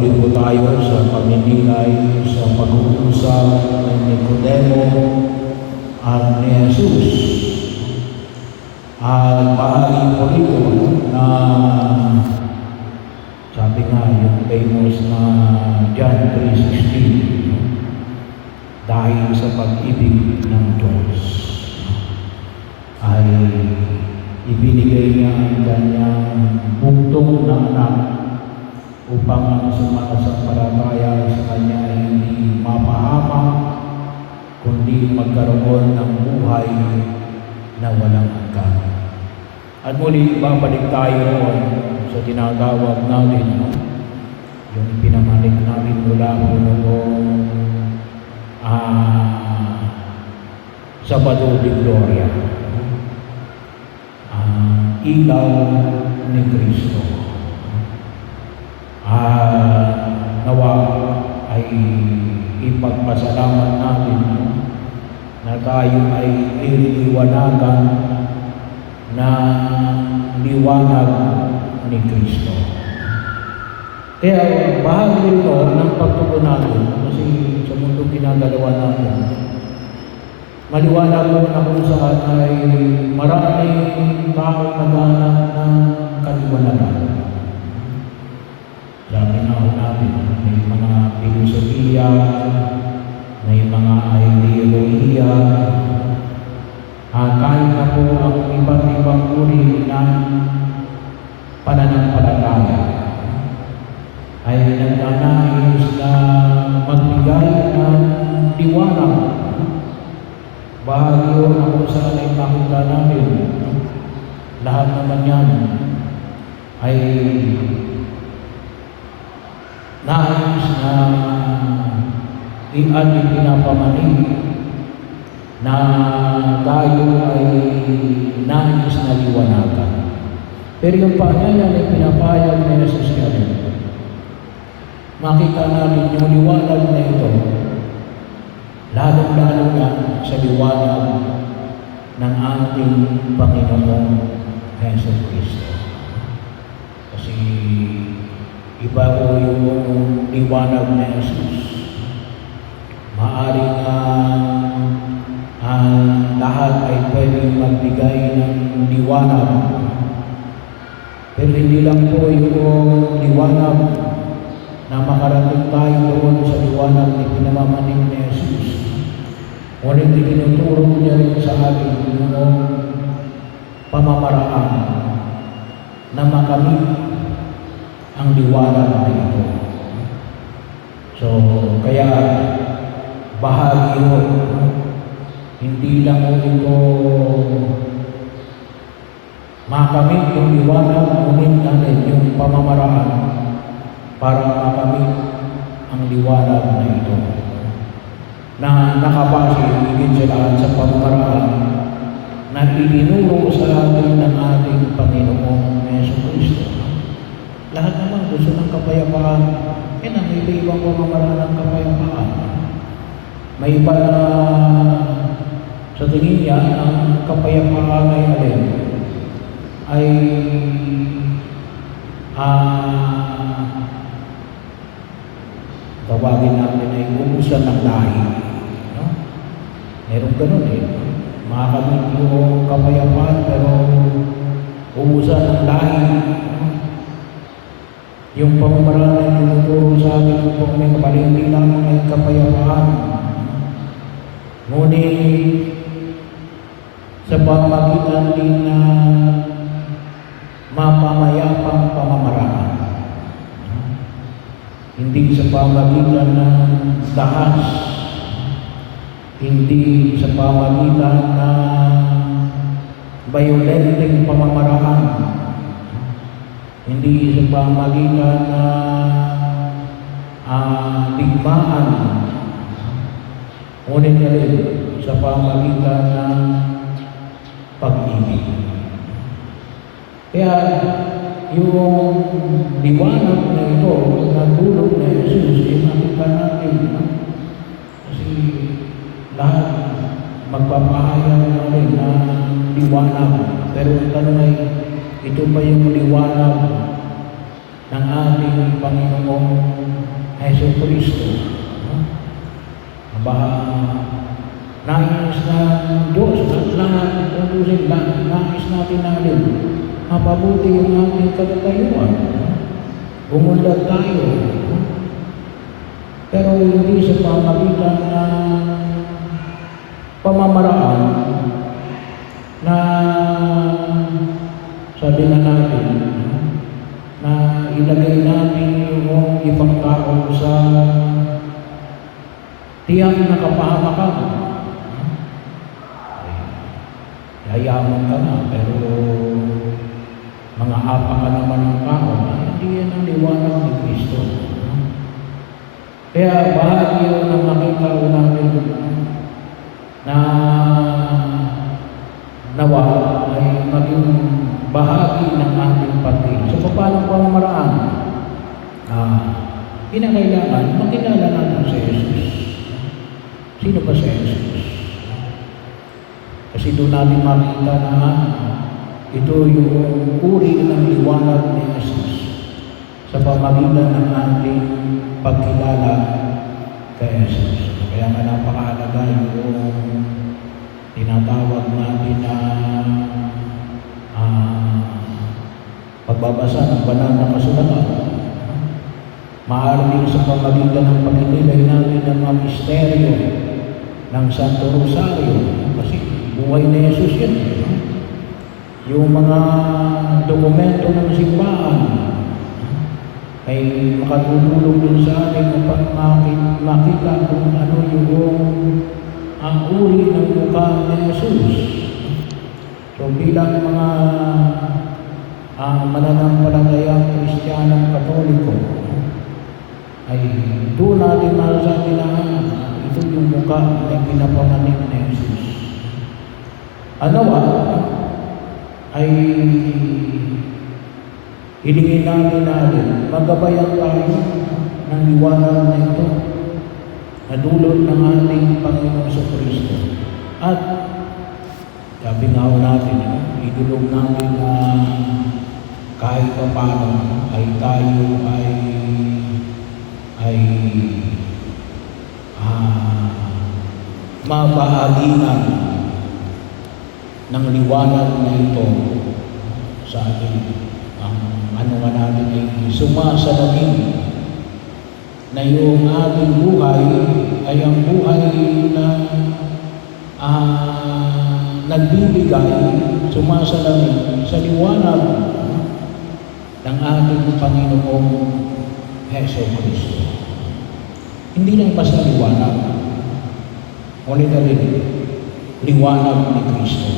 Dito tayo sa pamimigay sa pag-uusap ni Nicodemo at ni Jesus. At bahagi po rito na sabi nga yung famous na John 3:16, dahil sa pag-ibig ng Diyos ay ibinigay niya ang kanyang bugtong na anak upang ang sumasampalataya sa Kanya ay hindi mapahamak, kundi magkaroon ng buhay na walang hanggan. At muli, babalik tayo sa tinatawag natin, yung pinamalik natin mula noong Sabado de Gloria, ang ilaw ni Kristo. Nawa ay ipagpasalamat natin na tayo ay nililiwanagan na liwanag ni Kristo. Kaya bahagi ito ng pagtugon natin, kasi sa mundo ginagalawa natin, maliwanag mo na kung saan ay maraming tao naghanap ng kaliwanagan. Sabi na ako natin, may mga filosofiya, may mga ideolohiya, kahit na po ang iba't ibang uri ng pananampalataya ay nagnanais na magbigay ng liwanag. Bahagi na kung saan ay makita namin, lahat naman yan ay nais na ating pinapamanig na tayo ay nais na liwanagan. Pero yung pangalan ay pinapayag na nasasyalan. Makita natin yung liwanag na ito, lalong-lalo na sa liwanag ng ating Panginoong Hesus Kristo. Kasi iba po yung liwanag na Jesus. Maaaring ang lahat ay pwedeng magbigay ng liwanag. Pero hindi lang po yung liwanag na makarating tayo doon sa liwanag na pinamamanig ni Jesus. Ngunit itinuturo niya rin sa atin yung pamamaraan na makamit ang liwanag na ito. So, kaya bahagi mo, hindi lang mo ito makamit yung liwanag, ngunit natin yung pamamaraan para makamit ang liwanag na ito. Na nakabase higit sa lahat sa pamamaraan na itinuro sa atin ng ating Panginoong Hesus Kristo. Lahat naman gusto ng kapayapaan. Kaya na may ibang pamamaraan ng kapayapaan. May iba na sa tingin niya ang kapayapaan ay alin? Ay tawagin natin ay ubusan ng lahi. No? Meron ganun eh. Makakamit yung kapayapaan pero ubusan ng lahi. Yung pamamaraan ay tinuturo sa akin kung may kapalindi lamang ay kapayapaan. Ngunit sa pamagitan din na mapamayapang pamamaraan. Hindi sa pamagitan ng dahas, hindi sa pamagitan ng violenteng pamamaraan, hindi sa pamagitan ng digmaan, ngunit rin sa pamagitan ng pag-ibig. Kaya yung liwanag na ito na dulot na Jesus ay makita natin. Kasi lahat magpapahayag natin na liwanag. Pero ang tanong ay, ito ba yung liwanag ng ating Panginoong Kristo. Nais ng Diyos at lahat, nais natin natin mapabuti ang ating katatayuan. Umunlad tayo. Pero hindi sa pamagitan ng pamamaraan na sabi na natin na ilagay natin yung ibang tao sa tiyak na kapahamakan. Yayaman ka na, pero mga apa ka naman ng tao, hindi yan ang liwanag ni Kristo. Kaya bahagi yun ng makita natin na nawa ay maging bahagi ng ating pag-ibig. So, paano pamamaraan? Kinakailangan makilala natin si Jesus. Sino ba si Jesus? Kasi doon natin makita na ito yung uri ng liwanag ni Jesus sa pamagitan ng ating pagkilala kay Jesus. Kaya nga napakahalaga yung tinatawag natin na pagbabasa ng banal na kasulatan. Maaari sa pamagitan ng pagkilay natin ng mga misteryo ng Santo Rosario. Kasi buhay na Jesus yan. Yung mga dokumento ng simbahan ay makatutulong din sa atin upang makita kung ano yung ang uri ng mukha ni Jesus. So bilang mga mananampalatayang Kristiyanong Katoliko, ay doon natin masasabi na ito yung mukha na pinapamanik ni Jesus. Ay hilingin natin magabayan tayo ng liwanag na ito na dulot ng ating Panginoong Kristo. At sabi nga natin, idulog natin na kahit pa paano ay tayo ay mabahaginan ng liwanag na ito sa ating ano nga natin ay sumasalamin na yung ating buhay ay ang buhay na nagbibigay, sumasalamin sa liwanag ng ating Panginoong Heso Kristo. Hindi lang basta liwanag, ngunit rin liwanag ni Kristo.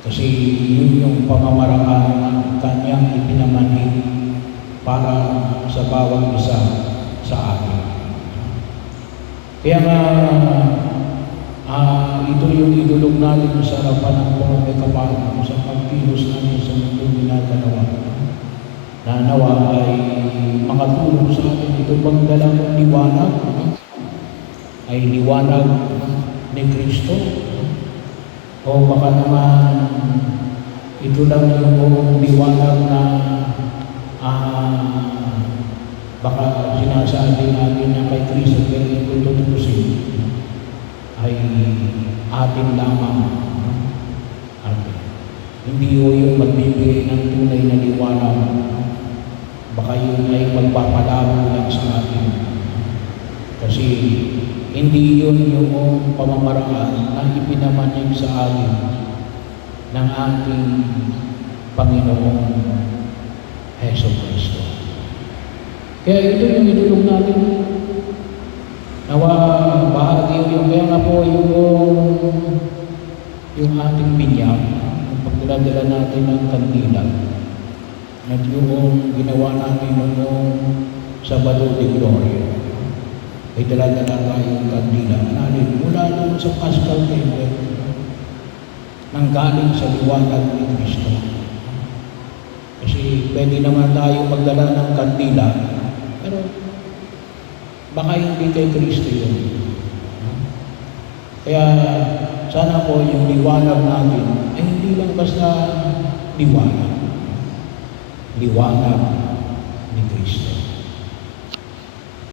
Kasi yun yung pamamaraan ng kanyang ipinamanhid para sa bawat isa sa atin. Kaya nga, ito yung idulog natin sa harapan ng Panginoong Kapal sa pagkilos natin sa mundong ginagalawa. Na nawa ay makatulong sa atin ito pagdala ng liwanag, ay liwanag ni Kristo. O baka naman ito lang yung liwanag na baka sinasabi natin na kay Kristo pero ito tutusin ay atin lamang. Hindi yung magbibigay ng tunay na liwanag. Baka yun ay magpapalabo lang sa atin. Kasi hindi yun yung pamamaraan na ipinamanig sa atin ng ating Panginoong Heso Kristo. Kaya ito yung itulong natin. Nawa bahagi yung kaya nga po yung ating binyag, yung pagdala natin ng kandila, at yung ginawa natin noong Sabado de Gloria. Ay dala-dala tayong kandila natin mula doon sa Paschal Temple nang galing sa liwanag ni Kristo. Kasi pwede naman tayo magdala ng kandila, pero baka hindi kay Kristo yun. Kaya sana po yung liwanag natin ay hindi lang basta liwanag. Liwanag ni Kristo.